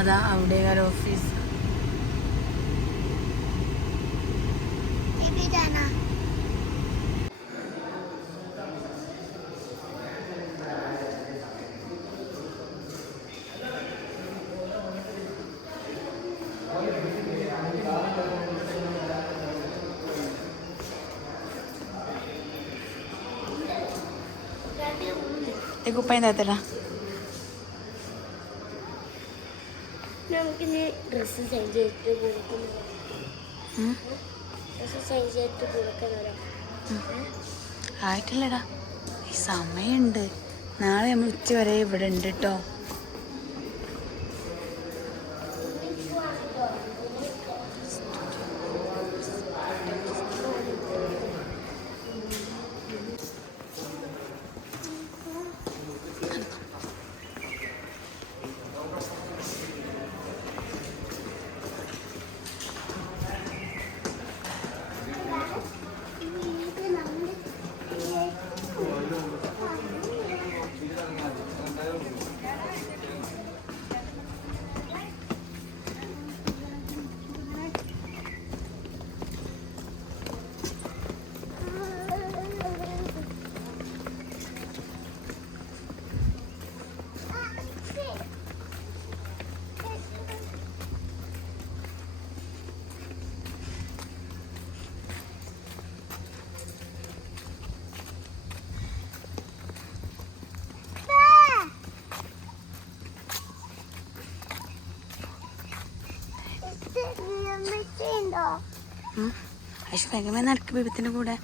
അതാ അവിടെ ഒരു ഓഫീസ്. കുപ്പായം താത്തല്ല നമുക്കിനി ഡ്രസ്സ് ചേഞ്ച് ചെയ്തിട്ട് ആയിട്ടില്ലടാ, ഈ സമയമുണ്ട്. നാളെ നമ്മൾ ഉച്ച വരെ ഇവിടെ ഉണ്ട് കേട്ടോ. വേഗമേ നടക്ക് ബിബിത്തിന്റെ കൂടെ.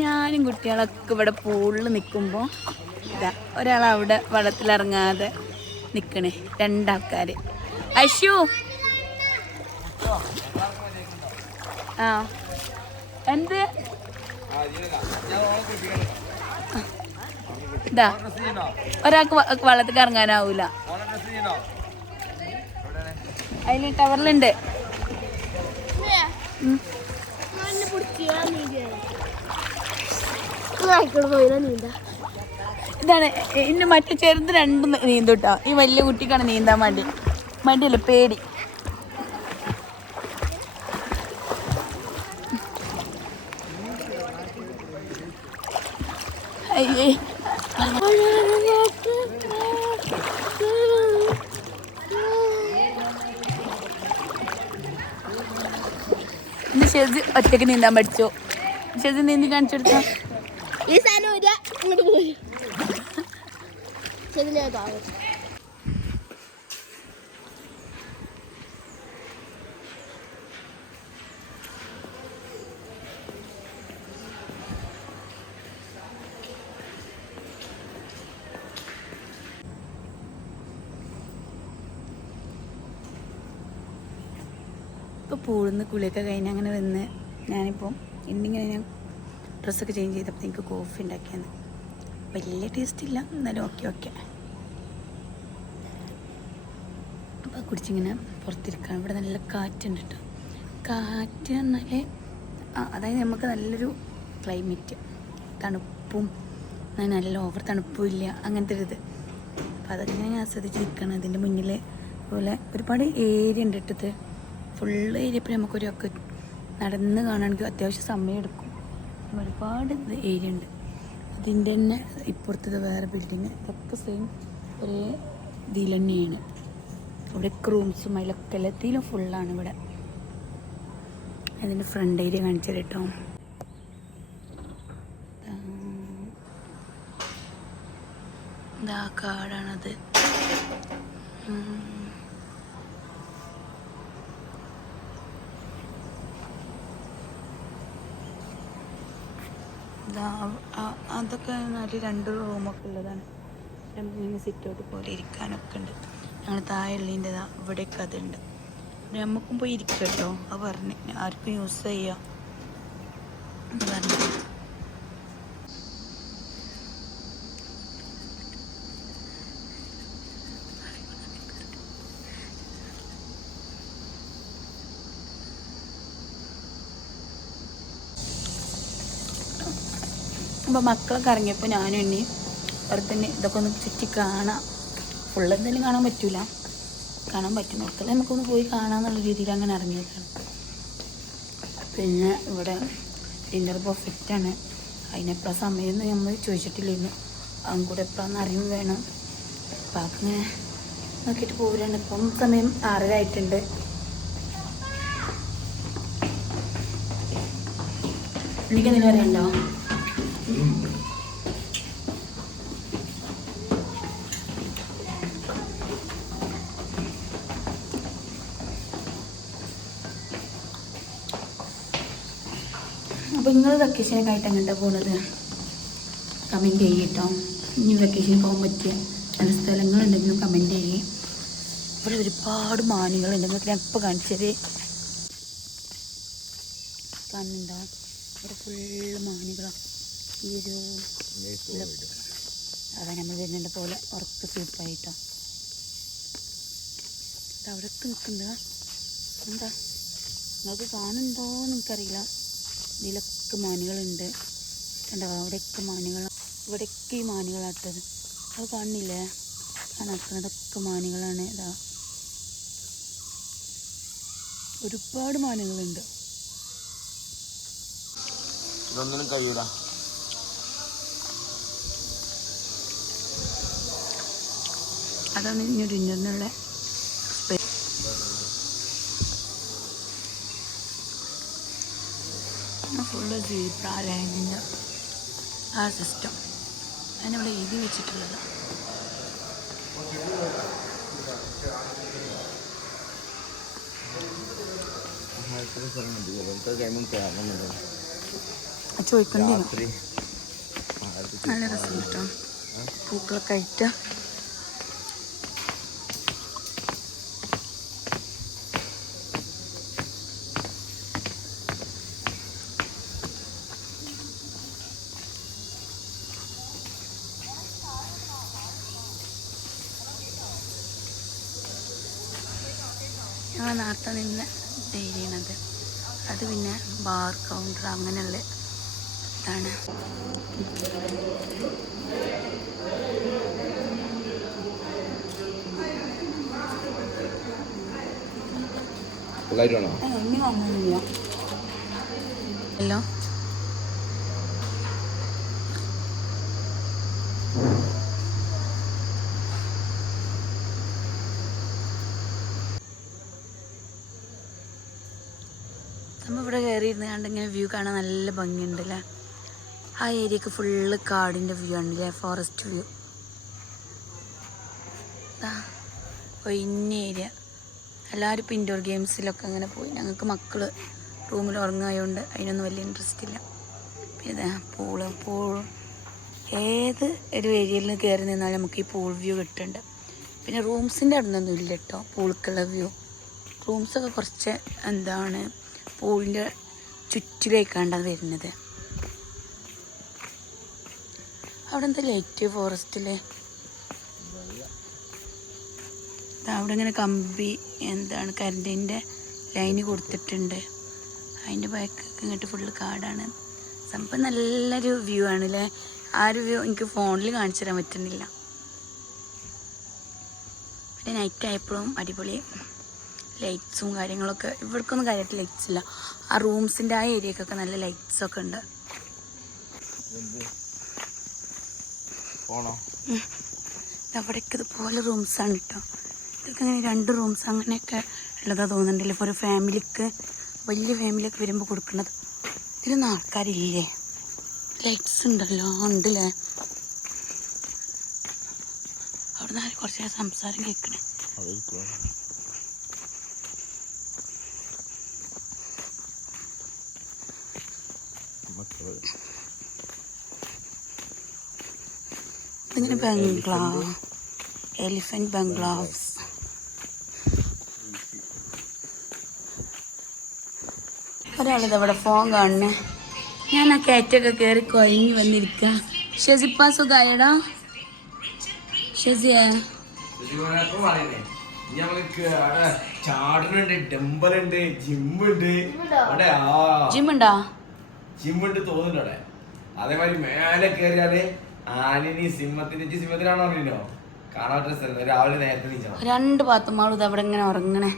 ഞാനും കുട്ടികളൊക്കെ ഇവിടെ പൂളിൽ നിൽക്കുമ്പോൾ ഇതാ ഒരാളവിടെ വെള്ളത്തിലിറങ്ങാതെ നിൽക്കണേ. രണ്ടാൾക്കാർ. അശു ആ എന്ത് ഇതാ ഒരാൾക്ക് വെള്ളത്തിൽ ഇറങ്ങാനാവൂല. അതിൽ ടവറിലുണ്ട്. ഇതാണ് ഇന്ന് മറ്റേ ചെറുത് രണ്ടും നീന്തും കേട്ടോ. ഈ വലിയ കുട്ടിക്കാണ് നീന്താൻ മടിയല്ല, പേടി. അയ്യേ ഇന്ന് ഷെസി ഒറ്റയ്ക്ക് നീന്താൻ പഠിച്ചോ. ഷെസി നീന്തി കാണിച്ചു കൊടുക്കാം. ഈ സാധനം ഇങ്ങോട്ട് പോയി ഇപ്പോൾ പൂളിൽ നിന്ന് കുളിയൊക്കെ കഴിഞ്ഞ് അങ്ങനെ വന്ന് ഞാനിപ്പോൾ ഇന്നിങ്ങനെ ഞാൻ ഡ്രസ്സൊക്കെ ചേഞ്ച് ചെയ്തപ്പോൾ എനിക്ക് കോഫി ഉണ്ടാക്കിയത് വലിയ ടേസ്റ്റ് ഇല്ല, എന്നാലും ഓക്കെ ഓക്കെ. അപ്പോൾ കുടിച്ചിങ്ങനെ പുറത്തിരിക്കുകയാണ്. ഇവിടെ നല്ല കാറ്റുണ്ട് കേട്ടോ. കാറ്റ് എന്നാൽ അതായത് നമുക്ക് നല്ലൊരു ക്ലൈമറ്റ്, തണുപ്പും നല്ല ഓവർ തണുപ്പും ഇല്ല, അങ്ങനത്തെ ഒരു ഇത്. അപ്പോൾ അതൊക്കെ ഞാൻ ആസ്വദിച്ച് നിൽക്കണം. അതിൻ്റെ മുന്നിൽ അതുപോലെ ഒരുപാട് ഏരിയ ഉണ്ട് ഇട്ടത്. ഫുള്ള് ഏരിയ ഇപ്പോൾ നമുക്കൊരൊക്കെ നടന്ന് കാണുകയാണെങ്കിൽ അത്യാവശ്യം സമയം എടുക്കും. ഒരുപാട് ഏരിയ ഉണ്ട്. അതിൻ്റെ തന്നെ ഇപ്പുറത്തത് വേറെ ബിൽഡിങ്, ഇതൊക്കെ സെയിം ഒരേ ഇതിൽ തന്നെയാണ്. ഇവിടെ റൂംസും അതിലൊക്കെ എല്ലാത്തിലും ഫുള്ളാണ് ഇവിടെ. അതിൻ്റെ ഫ്രണ്ട് ഏരിയ കാണിച്ചത് കേട്ടോ. ഇതാ കാടാണത്. അതൊക്കെ നല്ല 2 റൂമൊക്കെ ഉള്ളതാണ്. സിറ്റ് ഔട്ട് പോലെ ഇരിക്കാനൊക്കെ ഉണ്ട്. ഞങ്ങൾ താഴെയുള്ളതിൻ്റെ ഇവിടെയൊക്കെ അതുണ്ട്. നമുക്കും പോയി ഇരിക്കാം കേട്ടോ. അത് പറഞ്ഞ് ആർക്കും യൂസ് ചെയ്യാം എന്ന് പറഞ്ഞു. അപ്പോൾ മക്കളൊക്കെ ഇറങ്ങിയപ്പോൾ ഞാനും എണ്ണി അവിടെ തന്നെ ഇതൊക്കെ ഒന്ന് ചുറ്റി കാണാം. ഫുള്ളെന്തായാലും കാണാൻ പറ്റില്ല, കാണാൻ പറ്റുന്നിടത്തോളം നമുക്കൊന്ന് പോയി കാണാമെന്നുള്ള രീതിയിൽ അങ്ങനെ ഇറങ്ങിയതാണ്. പിന്നെ ഇവിടെ ഡിന്നർ ബഫറ്റാണ്. അതിനെപ്പോഴാണ് സമയം എന്ന് നമ്മൾ ചോദിച്ചിട്ടില്ലായിരുന്നു. അതും കൂടെ എപ്പോഴാണെന്ന് അറിയും വേണം. അപ്പോൾ അങ്ങനെ നോക്കിയിട്ട് പോരാണ്. ഇപ്പം സമയം 6:30 ആയിട്ടുണ്ട്. എനിക്കെന്തെങ്കിലും അറിയണ്ടോ? അപ്പോൾ നിങ്ങൾ വെക്കേഷനൊക്കെ ആയിട്ട് എങ്ങോട്ടാണ് പോകുന്നത്? കമൻറ്റ് ചെയ്യട്ടോ. ഇനി വെക്കേഷന് പോകാൻ പറ്റിയ നല്ല സ്ഥലങ്ങളുണ്ടെങ്കിലും കമൻറ്റ് ചെയ്യേ. ഇവിടെ ഒരുപാട് മാനുകളുണ്ട്. നിങ്ങൾക്ക് ഞാൻ ഇപ്പോൾ കാണിച്ചത് കാണുന്നുണ്ടോ? ഇവിടെ ഫുള്ള് മാനുകളാണ്. ഈ ഒരു അതാ നമ്മൾ വരുന്നുണ്ട് പോലെ ഉറപ്പ് സൂപ്പായിട്ടോ. അവിടെയൊക്കെ നിൽക്കുന്നത് എന്താ നിങ്ങൾക്ക് കാണുന്നുണ്ടോയെന്ന് എനിക്കറിയില്ല. ഇതിലൊക്കെ മാനുകളുണ്ട്. കണ്ടോ? അവിടെയൊക്കെ മാനുകളാണ്. ഇവിടെയൊക്കെ ഈ മാനുകളാട്ടത്. അത് കാണുന്നില്ലേ? ആ നടക്കുന്നതൊക്കെ മാനുകളാണ്. ഇതാ ഒരുപാട് മാനുകളുണ്ട്. ഇതൊന്നിനും കഴിയൂല. അതാണ് ഇനി ഡിന്നറിനുള്ള ഫുള്ള് ജീപ്രാലയത്തിൻ്റെ ആ സിസ്റ്റം അതിനവിടെ എഴുതി വെച്ചിട്ടുള്ളത്. ചോദിക്കണ്ടി നല്ല രസം കിട്ടും. പൂക്കളൊക്കെ ആയിട്ട് ഞങ്ങൾ നേരത്തെ നിന്ന് ഏരിയണത്. അത് പിന്നെ ബാർ കൗണ്ടർ അങ്ങനെയുള്ള ഇതാണ്. ഇനി വന്നില്ല ഹലോ. നമ്മൾ ഇവിടെ കയറിയിരുന്ന് കണ്ട് ഇങ്ങനെ വ്യൂ കാണാൻ നല്ല ഭംഗിയുണ്ടല്ലേ. ആ ഏരിയക്ക് ഫുള്ള് കാടിൻ്റെ വ്യൂ ആണല്ലേ, ഫോറസ്റ്റ് വ്യൂ. ഒഴിഞ്ഞ ഏരിയ. എല്ലാവരും ഇപ്പോൾ ഇൻഡോർ ഗെയിംസിലൊക്കെ അങ്ങനെ പോയി. ഞങ്ങൾക്ക് മക്കൾ റൂമിൽ ഉറങ്ങായതുകൊണ്ട് അതിനൊന്നും വലിയ ഇൻട്രസ്റ്റ് ഇല്ല. പിന്നെ പൂൾ ഏത് ഒരു ഏരിയയിൽ നിന്ന് കയറി നിന്നാൽ നമുക്ക് ഈ പൂൾ വ്യൂ കിട്ടുന്നുണ്ട്. പിന്നെ റൂംസിൻ്റെ അവിടെ നിന്നൊന്നും ഇല്ല കേട്ടോ പൂൾക്കുള്ള വ്യൂ. റൂംസൊക്കെ കുറച്ച് എന്താണ് പൂളിൻ്റെ ചുറ്റിലേക്കാണ്ടാണ് വരുന്നത്. അവിടെ എന്താ ലൈറ്റ് ഫോറസ്റ്റിലെ അവിടെ ഇങ്ങനെ കമ്പി എന്താണ് കറണ്ടിൻ്റെ ലൈന് കൊടുത്തിട്ടുണ്ട്. അതിൻ്റെ ബാക്ക് ഇങ്ങോട്ട് ഫുള്ള് കാടാണ്. സംഭവം നല്ലൊരു വ്യൂ ആണല്ലേ. ആ ഒരു വ്യൂ എനിക്ക് ഫോണിൽ കാണിച്ചു തരാൻ പറ്റുന്നില്ല. പിന്നെ നൈറ്റ് ആയപ്പോഴും അടിപൊളി ലൈറ്റ്സും കാര്യങ്ങളൊക്കെ. ഇവിടേക്കൊന്നും കാര്യമായിട്ട് ലൈറ്റ്സ് ഇല്ല. ആ റൂംസിൻ്റെ ആ ഏരിയക്കൊക്കെ നല്ല ലൈറ്റ്സൊക്കെ ഉണ്ട്. അവിടേക്ക് ഇതുപോലെ റൂംസാണ് കേട്ടോ. ഇതൊക്കെ അങ്ങനെ 2 റൂംസ് അങ്ങനെയൊക്കെ ഉള്ളതാ തോന്നുന്നുണ്ടല്ലോ. ഇപ്പോൾ ഒരു ഫാമിലിക്ക് വലിയ ഫാമിലിയൊക്കെ വരുമ്പോൾ കൊടുക്കുന്നത്. ഇതിലൊന്നും ആൾക്കാരില്ലേ? ലൈറ്റ്സ് ഉണ്ടല്ലോ. ഉണ്ടല്ലേ. അവിടെ നിന്ന് കുറച്ച് സംസാരം കേൾക്കണേ. ഇതിങ്ങനെ ബംഗ്ലാവ്, എലിഫന്റ് ബംഗ്ലാവ്സ്. ഒരാളിത് അവിടെ ഫോൺ കാണണേ. ഞാൻ ആ കയറ്റൊക്കെ കയറി കൊയങ്ങി വന്നിരിക്കുക. ഷെസിപ്പ സുഖായടാ? ഷെസിയെ ജിമ്മുണ്ടോ? ജിമ്മുണ്ട് തോന്നുന്നുണ്ട് അവിടെ. അതേമാതിരി മേലെ കയറിയാല് ആനിനി സിംഹത്തിനാണോ അറിയോ കാണാത്ത സ്ഥലം. രാവിലെ നേരത്തെ നീച്ചാ 2 പാത്തുമാളും ഇത് അവിടെ ഇങ്ങനെ ഉറങ്ങണേ.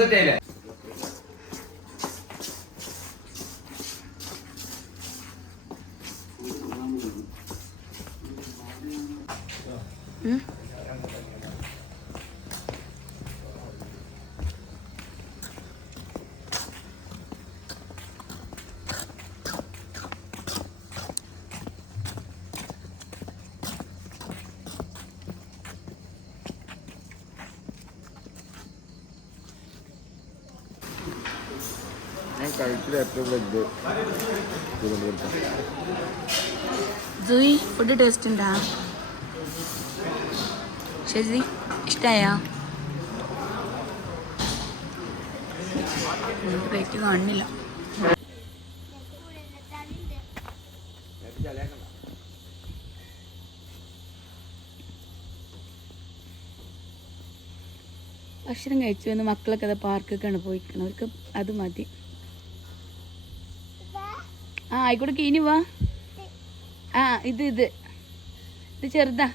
സെറ്റായില്ലേ? ഞാൻ കഴിച്ചത് ഏറ്റവും വലിയ ജൂയി ഫുഡ് ടേസ്റ്റ് ഉണ്ടാ? ഷെസി ഇഷ്ടായോ? പ്ലേറ്റ് കാണുന്നില്ല. ഭക്ഷണം കഴിച്ചു വന്ന് മക്കളൊക്കെ അത് പാർക്കൊക്കെയാണ് പോയിക്കണം. അവർക്ക് അത് മതി. ആ ആയിക്കോട്ടെ. ഇനി വാ. ആ ഇത് ചെറുതാ.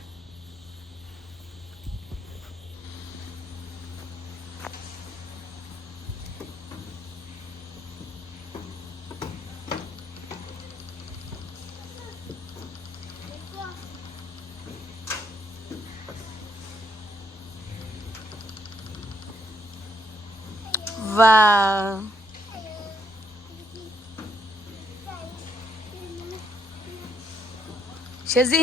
Wow. ഷെസി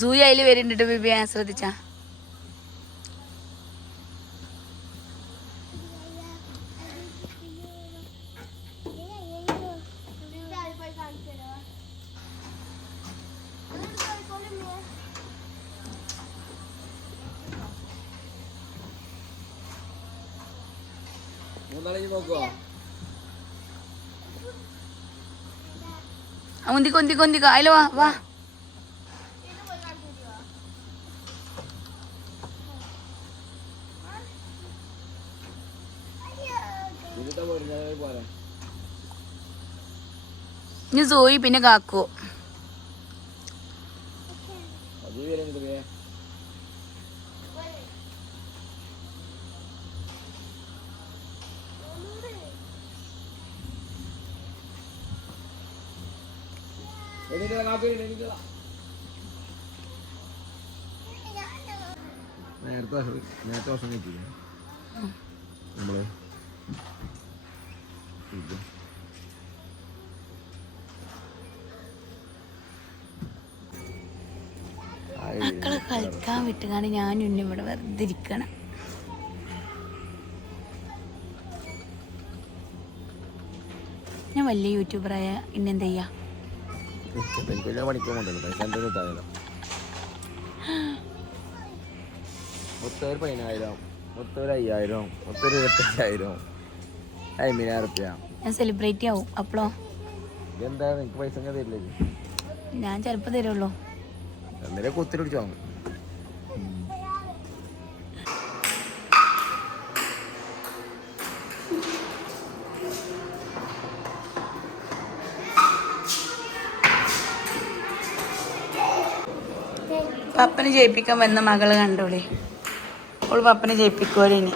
ജൂയി അതിൽ വരുന്നുണ്ട്. ബിബി ശ്രദ്ധിച്ചാ? ഒന്തിക്കൊ അതില് വാ വാ. ഇനി സോയി പിന്നെ കാക്കോ. നേരത്തെ വർഷം കിട്ടിയില്ല നമ്മള്. മക്കളൊക്കെ കളിക്കാൻ വിട്ടുകാണ്ട് ഞാനും ഇന്നെ ഇവിടെ വെറുതെ ഇരിക്കണം. ഞാൻ വലിയ യൂട്യൂബറായ ഇന്നെന്താ ചെയ്യാ? മൊത്തം 10,000, മൊത്തം 5,000, മൊത്തം 25,000, 50,000 റുപ്യ. ഞാൻ സെലിബ്രിറ്റി ആവും. അപ്പോളോ എന്താ നിനക്ക് പൈസ തരില്ലേ? ഞാൻ ചിലപ്പോൾ തരുള്ളൂ. അന്നേരം കുത്തിരി പിടിച്ചോ. പപ്പനെ ജയിപ്പിക്കാൻ വന്ന മകള് കണ്ടോളേ. ഓള് പപ്പനെ ജയിപ്പിക്കുമല്ലോ ഇനി.